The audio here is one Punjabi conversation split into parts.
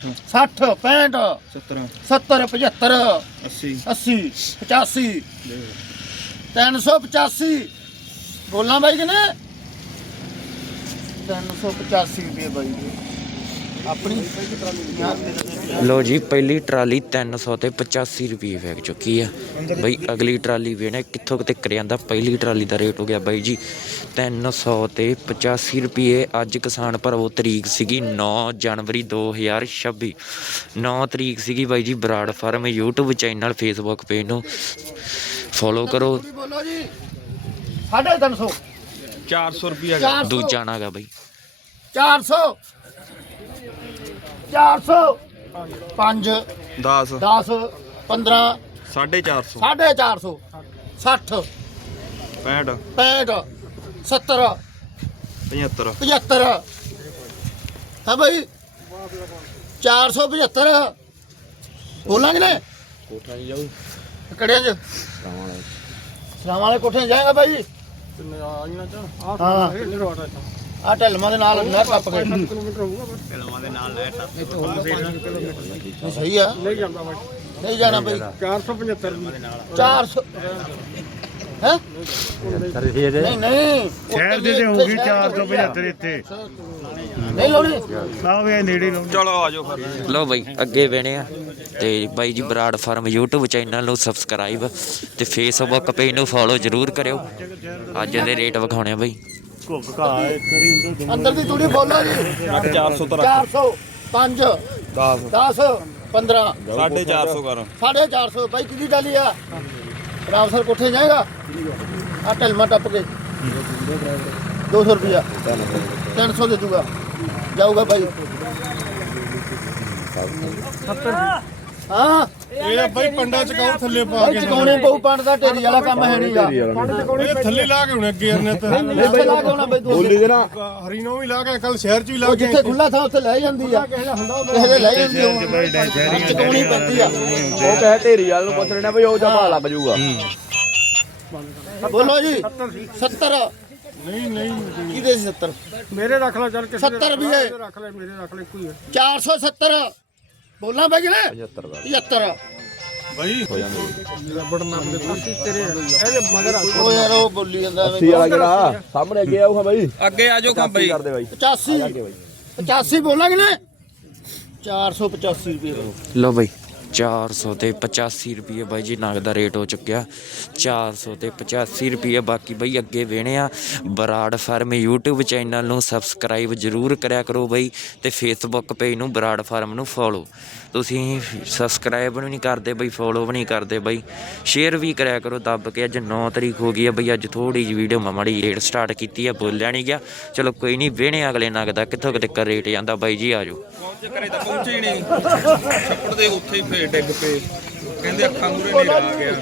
60 65 70 70 75 80 80 85 385 ਬੋਲਾਂ ਬਾਈ ਕਿਨੇ? 385 ਰੁਪਏ ਬਾਈ। ਜੀ। ਆਪਣੀ? ਲੋ ਜੀ ਪਹਿਲੀ ਟਰਾਲੀ 300 ਤੇ 85 ਰੁਪਏ ਵੇਚ ਚੁੱਕੀ ਆ। ਬਈ ਅਗਲੀ ਟਰਾਲੀ ਵੇਣੇ ਕਿੱਥੋਂ ਕਿਤੇ ਕਰ ਜਾਂਦਾ। ਪਹਿਲੀ ਟਰਾਲੀ ਦਾ ਰੇਟ ਹੋ ਗਿਆ ਬਾਈ ਜੀ 300 ਤੇ 85 ਰੁਪਏ। ਅੱਜ ਕਿਸਾਨ ਭਰਾਵੋ ਤਰੀਕ ਸੀਗੀ 9 ਜਨਵਰੀ 2026 9 ਤਰੀਕ ਸੀਗੀ ਬਾਈ ਜੀ Brar farm YouTube channel Facebook page ਨੂੰ। ਫੋਲੋ ਕਰੋ। ਬੋਲੋ ਜੀ 350 400 ਰੁਪਿਆ 400 ਦੂਜਾ ਨਾਗਾ ਬਾਈ। 400 400 5 10 10 15 450 450 60 65 65 70 75 75 ਹਾਂ ਭਾਈ 475 ਬੋਲਾਂਗੇ ਨੇ ਕੋਠਾ ਜੀ ਜਾਊ। ਕੜਿਆਂ ਚ? ਸਲਾਮ ਵਾਲੇ ਕੋਠੇ ਜਾਏਗਾ ਭਾਈ ਹਾਂ। ਆ ਢਲਮਾ ਦੇ ਨਾਲ ਨਹਿਰ ਟੱਪ ਗਏ ਫਿਲਮਾਂ ਦੇ ਨਾਲ ਲੈ ਟੱਪ ਸਹੀ ਆ। ਨਹੀਂ ਜਾਂਦਾ ਨਹੀਂ ਜਾਣਾ ਭਾਈ 475 400 ਹੈ? ਨਹੀਂ ਨਹੀਂ। ਸ਼ਹਿਰ ਦੇ ਤੇ ਹੋਊਗੀ 475 ਇੱਥੇ। ਨਹੀਂ ਲੋੜੀ ਆਹ ਵੀ ਇਹ ਨੇੜੇ ਲਾਉਂਦੇ ਚਲੋ ਆ ਜਾਓ ਫਿਰ। ਲੋ ਬਾਈ ਅੱਗੇ ਵੇਣੇ ਆ। ਤੇ ਬਾਈ ਜੀ ਬਰਾੜ ਫਾਰਮ YouTube ਚੈਨਲ ਨੂੰ ਸਬਸਕ੍ਰਾਈਬ ਤੇ Facebook ਪੇਜ ਨੂੰ ਫੋਲੋ ਜਰੂਰ ਕਰਿਓ। ਅੱਜ ਦੇ ਰੇਟ ਵਿਖਾਉਣੇ ਆ ਬਾਈ। ਘੁੱਗ ਘਾ ਇੱਕ ਵਾਰੀ ਅੰਦਰ ਦੀ ਤੂੜੀ ਬੋਲੋ ਜੀ 400 ਤੱਕ 400 5 10 10 15 450 ਕਰ। 450 ਬਾਈ ਕਿਹਦੀ ਡਾਲੀ ਆ? ਰਾਮਸਰ ਕੋਠੇ ਜਾਏਗਾ? ਆ ਢਲਮਾ ਟੱਪ ਕੇ। 200 ਰੁਪਿਆ 300 ਦੇ ਦੂਗਾ। ਜਾਊਗਾ ਬਾਈ। ਹਾਂ। ਇਹ ਬਾਈ ਪੰਡਾ ਚਕਾਉ ਥੱਲੇ ਪਾ ਬਾਈ ਚਕਾਉਣੇ ਪਊ ਪੰਡ ਦਾ ਢੇਰੀ ਵਾਲਾ ਕੰਮ ਹੈ ਨਹੀਂਗਾ ਇਹ ਥੱਲੇ ਲਾ ਕੇ ਹੁਣ ਅੱਗੇ ਅਰਨੇ ਤਾਂ। ਇੱਥੇ ਲਾ ਕੇ ਆਉਣਾ ਬਾਈ ਬੋਲੀ ਦੇ ਹਰੀਨੋਂ ਵੀ ਲਾ ਕੇ ਕੱਲ ਸ਼ਹਿਰ ਚ ਵੀ ਲਾ ਕੇ ਜਿੱਥੇ ਖੁੱਲਾ ਥਾਂ ਉੱਥੇ ਲੈ ਜਾਂਦੀ ਆ। ਕਿਸੇ ਲੈ ਜਾਂਦੀ ਆ ਚਕਾਉਣੀ ਪੈਂਦੀ ਆ। ਉਹ ਕਹੇ ਢੇਰੀ ਵਾਲ ਨੂੰ ਪੁੱਛ ਲੈਣਾ ਬਈ ਉਹ ਜਮਾ ਲੱਗ ਜਾਊਗਾ ਬੋਲੋ ਜੀ 70 ਨਹੀਂ ਨਹੀਂ। ਕਿਹਦੇ ਸੀ 70 ਮੇਰੇ ਰੱਖ ਲੈ ਚੱਲ 70 ਰੁਪਏ ਰੱਖ ਲੈ ਮੇਰੇ ਰੱਖ ਲੈ ਕੋਈ 470 ਬੋਲਾਂ ਬਾਈ। ਕਿਨੇ 75 ਬਾਈ ਉਹ ਯਾਰ ਉਹ ਬੋਲੀ ਜਾਂਦਾ ਐਵੇਂ। 80 ਵਾਲਾ ਜਿਹੜਾ ਸਾਹਮਣੇ ਅੱਗੇ ਆਊਗਾ ਬਈ। ਅੱਗੇ ਆ ਜਾਓ ਕੰਮ ਬਈ। ਕਰਦੇ ਬਾਈ। 85 85 ਬੋਲਾਂਗੇ ਨਾ। 485 ਰੁਪਏ। ਲੋ ਬਾਈ। 400 ਤੇ 85 ਰੁਪਏ ਬਾਈ ਜੀ ਨਗ ਦਾ ਰੇਟ ਹੋ ਚੁੱਕਿਆ। 400 ਤੇ 85 ਰੁਪਏ, ਬਾਕੀ ਬਾਈ ਅੱਗੇ ਵੇਣੇ ਆ। ਬਰਾੜ ਫਾਰਮ YouTube ਚੈਨਲ ਨੂੰ ਸਬਸਕ੍ਰਾਈਬ ਜਰੂਰ ਕਰਿਆ ਕਰੋ ਬਾਈ ਤੇ Facebook ਪੇਜ ਨੂੰ ਬਰਾੜ ਫਾਰਮ ਨੂੰ ਫੋਲੋ ਤੁਸੀਂ ਸਬਸਕ੍ਰਾਈਬ ਵੀ ਨਹੀਂ ਕਰਦੇ ਬਾਈ ਫੋਲੋ ਵੀ ਨਹੀਂ ਕਰਦੇ ਬਾਈ। ਸ਼ੇਅਰ ਵੀ ਕਰਿਆ ਕਰੋ ਦੱਬ ਕੇ। ਅੱਜ 9 ਤਰੀਕ ਹੋ ਗਈ ਹੈ ਬਈ, ਅੱਜ ਥੋੜੀ ਜਿਹੀ ਵੀਡੀਓ ਮਾੜੀ ਰੇਟ ਸਟਾਰਟ ਕੀਤੀ ਹੈ ਬੋਲਿਆ ਨਹੀਂ ਗਿਆ। ਚਲੋ ਕੋਈ ਨਹੀਂ ਵੇਣੇ ਅਗਲੇ ਨਗ ਦਾ। ਕਿੱਥੋਂ ਕਿਤੇ ਰੇਟ ਜਾਂਦਾ ਬਾਈ ਜੀ ਆਜੋ ਪਹੁੰਚ ਕਰੇ ਤਾਂ ਪਹੁੰਚੇ ਨਹੀਂ। ਛੱਪੜ ਦੇ ਉੱਥੇ ਹੀ ਫੇਰ। ਡਿੱਗ ਪਏ। ਕਹਿੰਦੇ ਅੱਖਾਂ ਮੂਰੇ ਨੇਰਾ ਆ ਗਿਆ।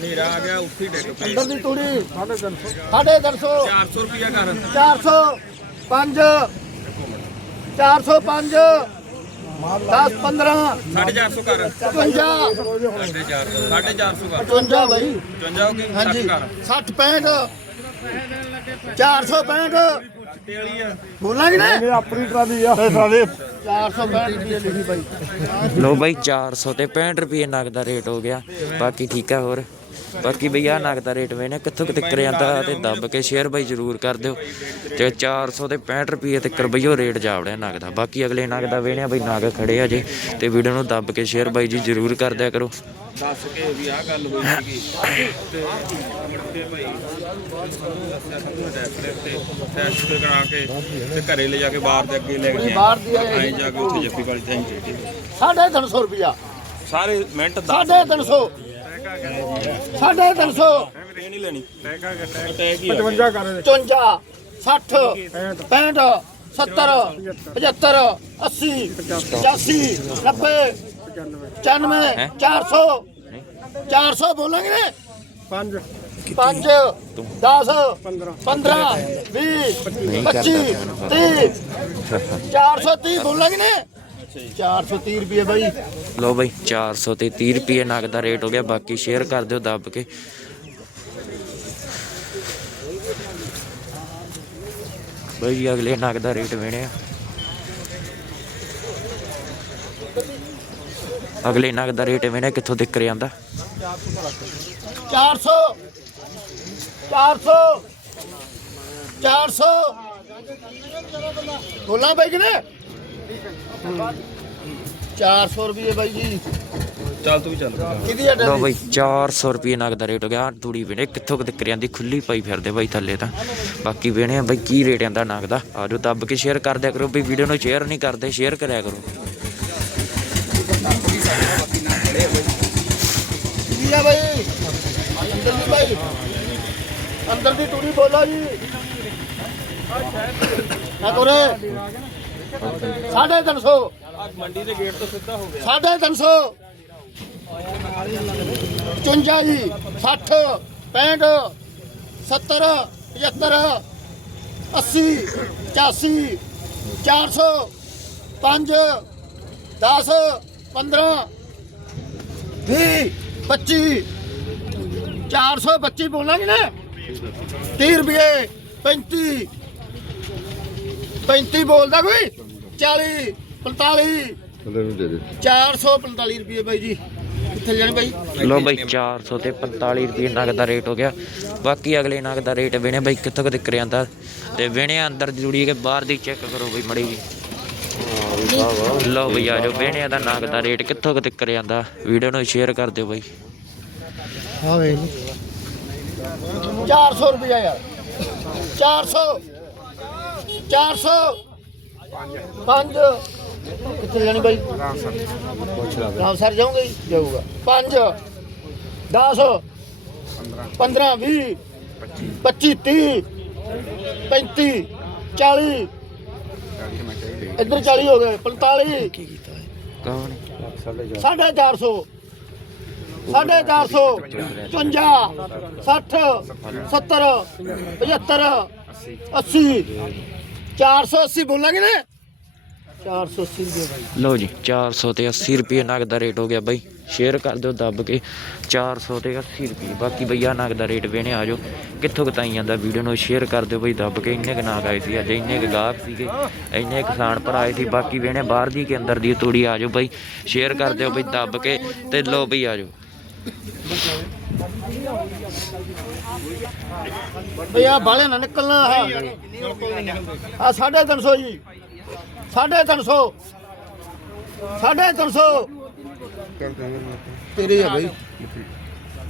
ਨੇਰਾ ਆ ਗਿਆ ਉੱਥੇ ਹੀ ਡਿੱਗ ਪਏ। ਅੰਦਰ ਦੀ ਤੂੜੀ। 350 350 400 ਰੁਪਿਆ ਕਰ 400 5 405 10 15 450 ਕਰ 55 450 450 ਕਰ 55 ਬਾਈ। 55 ਹੋ ਗਈ ਹਾਂਜੀ। 60 ਕਰ 60 65 465 ਬੋਲਾਂਗੇ ਨਾ? ਆਪਣੀ ਟਰਾਲੀ ਆ। ਟਰਾਲੀ। 465 ਰੁਪਏ ਲਿਖੀ ਬਾਈ ਲੋ ਬਾਈ 400 ਤੇ 65 ਰੁਪਏ ਨਗ ਦਾ ਰੇਟ ਹੋ ਗਿਆ। ਬਾਕੀ ਠੀਕ ਆ ਹੋਰ। ਬਾਕੀ ਬਈ ਆ ਨਗ ਦਾ ਰੇਟ ਵੇਨੇ ਕਿੱਥੋਂ ਕਿਤੇ ਕਰ ਜਾਂਦਾ ਤੇ ਦੱਬ ਕੇ ਸ਼ੇਅਰ ਬਾਈ ਜਰੂਰ ਕਰ ਦਿਓ। ਤੇ 400 ਤੇ 65 ਰੁਪਏ ਤੇ ਕਰਬਈਓ ਰੇਟ ਜਾਵੜਿਆ ਨਗ ਦਾ। ਬਾਕੀ ਅਗਲੇ ਨਗ ਦਾ ਵੇਣਿਆ ਬਈ ਨਗ ਖੜੇ ਆ ਜੇ ਤੇ ਵੀਡੀਓ ਨੂੰ ਦੱਬ ਕੇ ਸ਼ੇਅਰ ਬਾਈ ਜੀ ਜਰੂਰ ਕਰ ਦਿਆ ਕਰੋ। ਦੱਸ ਕੇ ਵੀ ਆਹ ਗੱਲ ਹੋਈ ਸੀਗੀ। ਤੇ ਮੁੜ ਕੇ ਭਾਈ ਦੱਸਿਆ ਸਾਨੂੰ ਡੈਫਰੇ ਤੇ ਟੈਸਟ ਕਰਾ ਕੇ ਤੇ ਘਰੇ ਲੈ ਜਾ ਕੇ ਬਾਹਰ ਦੇ ਅੱਗੇ ਲੈ ਗਏ ਬਾਹਰ ਦੀ ਆਏ ਆਏ ਜਾ। ਕੇ ਉੱਥੇ ਜੱਫੀ ਵਾਲੀ ਥੈਂਕ ਯੂ 350 ਰੁਪਿਆ ਸਾਰੇ ਮਿੰਟ ਦੱਸ 350 350 ਇਹ ਨਹੀਂ ਲੈਣੀ। ਟੈਗ ਹੀ 55 ਕਰ 54 60 65 70 75 80 85 90 95 400 400 ਬੋਲਾਂਗੇ ਨੇ? 5 5 10 15 20 25 30 430 ਬੋਲਾਂਗੇ ਨੇ? 430 ਰੁਪਏ ਬਾਈ। ਲੋ ਬਾਈ 400 ਤੇ 30 ਰੁਪਏ ਨਗ ਦਾ ਰੇਟ ਹੋ ਗਿਆ ਬਾਕੀ ਸ਼ੇਅਰ ਕਰ ਦਿਓ ਦੱਬ ਕੇ। ਬਾਈ ਜੀ ਅਗਲੇ ਨਗ ਦਾ ਰੇਟ ਵੇਣੇ ਆ। ਅਗਲੇ ਨਗ ਦਾ ਰੇਟ ਵੇਣੇ ਕਿੱਥੋਂ ਤੱਕ ਜਾਂਦਾ 400 400 400 ਬੋਲਾਂ ਬਾਈ ਕਿਨੇ 400 ਰੁਪਏ ਬਾਈ ਜੀ। ਚੱਲ ਤੂੰ ਵੀ ਚੱਲ। ਕਿਹਦੀ ਆ ਲੋ ਡੈਡੀ ਬਈ 400 ਰੁਪਏ ਨਗ ਦਾ ਰੇਟ ਹੋ ਗਿਆ। ਆਹ ਤੂੜੀ ਵੇਣੇ ਕਿੱਥੋਂ ਜਾਂਦੀ ਖੁੱਲੀ ਪਈ ਫਿਰਦੇ ਬਾਈ ਥੱਲੇ ਤਾਂ। ਬਾਕੀ ਵੇਣੇ ਬਈ ਕੀ ਰੇਟ ਆਂਦਾ ਨਗ ਦਾ? ਆਜੋ ਦੱਬ ਕੇ ਸ਼ੇਅਰ ਕਰ ਦਿਆ ਕਰੋ ਬਈ ਵੀਡੀਓ ਨੂੰ ਸ਼ੇਅਰ ਨਹੀਂ ਕਰਦੇ ਸ਼ੇਅਰ ਕਰਿਆ ਕਰੋ। ਆ ਬਾਈ। ਅੰਦਰ ਦੀ ਬਾਈ। ਅੰਦਰ ਦੀ ਤੂੜੀ ਬੋਲੋ ਜੀ। ਆ ਕੋਰੇ ਸਾਢੇ ਤਿੰਨ ਸੌ। ਮੰਡੀ ਦੇ ਗੇਟ ਤੋਂ ਸਿੱਧਾ ਹੋ ਗਿਆ ਸਾਢੇ ਤਿੰਨ ਸੌ। 54 ਜੀ 60 65 70 75 80 85 400 5 10 15 20 25 425 ਬੋਲਾਂਗੇ ਨਾ। 30 ਰੁਪਏ 35 35 ਬੋਲਦਾ ਕੋਈ? 40 45 445 ਰੁਪਏ ਬਾਈ ਜੀ। ਕਿੱਥੇ ਜਾਣੇ ਬਾਈ? ਲੋ ਬਈ 400 ਤੇ 45 ਰੁਪਏ ਨਗ ਦਾ ਰੇਟ ਹੋ ਗਿਆ। ਬਾਕੀ ਅਗਲੇ ਨਗ ਦਾ ਰੇਟ ਵੇਣੇ ਬਈ ਕਿੱਥੋਂ ਕੁ ਤੱਕ ਜਾਂਦਾ ਤੇ ਵੇਣੇ ਅੰਦਰ ਜੁੜੀ ਕੇ ਬਾਹਰ ਦੀ ਚੈੱਕ ਕਰੋ ਬਈ ਮੜੀ ਜੀ। ਲੋ ਬਈ ਆ ਜਾਓ ਵੇਣਿਆਂ ਦਾ ਨਗ ਦਾ ਰੇਟ ਕਿੱਥੋਂ ਕੁ ਤੱਕ ਜਾਂਦਾ। ਵੀਡੀਓ ਨੂੰ ਸ਼ੇਅਰ ਕਰ ਦਿਓ ਬਈ। ਹਾਂ ਵੇ 400 ਰੁਪਏ ਯਾਰ। 400 400 ਪੰਜ। ਕਿੱਥੇ ਜਾਣੀ ਬਾਈ? ਰਾਮ ਸਰ ਜਾਊਂਗੇ ਜੀ? ਜਾਊਗਾ। 5 10 15 20 25 30 35 40 ਇੱਧਰ 40 ਹੋ ਗਏ 45 ਕੌਣ? ਸਾਢੇ ਚਾਰ ਸੌ। ਸਾਢੇ ਚਾਰ ਸੌ। 55 60 70 75 80 480 ਬੋਲਾਂਗੇ ਨਾ? 480 ਰੁਪਏ ਬਾਈ। ਜੀ 400 ਤੇ 80 ਰੁਪਏ ਨਗ ਦਾ ਰੇਟ ਹੋ ਗਿਆ ਬਾਈ। ਸ਼ੇਅਰ ਕਰ ਦਿਓ ਦੱਬ ਕੇ। 400 ਤੇ 80 ਰੁਪਏ। ਬਾਕੀ ਬਈਆ ਨਗ ਦਾ ਰੇਟ ਵੇਣੇ ਆ ਜਾਓ। ਕਿੱਥੋਂ ਕਤਾਈ ਜਾਂਦਾ ਵੀਡੀਓ ਨੂੰ ਸ਼ੇਅਰ ਕਰ ਦਿਓ ਬਈ ਦੱਬ ਕੇ। ਇੰਨੇ ਕ ਨਾਗ ਆਏ ਸੀ ਅੱਜ ਇੰਨੇ ਗਾਹਕ ਸੀਗੇ ਇੰਨੇ ਕਿਸਾਨ ਭਰਾ ਆਏ ਸੀ। ਬਾਕੀ ਵੇਣੇ ਬਾਹਰ ਦੀ ਕੇ ਅੰਦਰ ਦੀ ਤੂੜੀ ਆ ਜਾਓ ਬਈ। ਸ਼ੇਅਰ ਕਰ ਦਿਓ ਬਈ ਦੱਬ ਕੇ। ਤੇ ਲੋ ਬਈ ਆ ਜਾਓ। ਬਈ ਆ ਬਾਲੇ ਨਾ ਨਿਕਲਣਾ ਆ ਆ 350 ਜੀ। 350 350 ਤੇਰੇ ਆ ਬਈ।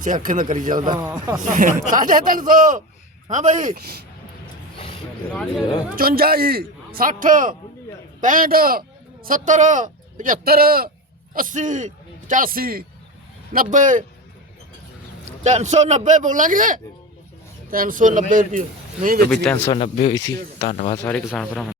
ਚੈੱਕ ਨਾ ਕਰੀ ਚੱਲਦਾ। 350 ਹਾਂ ਬਈ। 54 ਜੀ 60 65 70 75 80 85 90 390 ਬੋਲਾਂਗੇ? 390 ਰੁਪਏ। ਨਹੀਂ ਤੇ ਬਈ ਵੇਚਣੀ 390 ਹੋਈ ਸੀ। ਧੰਨਵਾਦ ਸਾਰੇ ਕਿਸਾਨ ਭਰਾਵਾਂ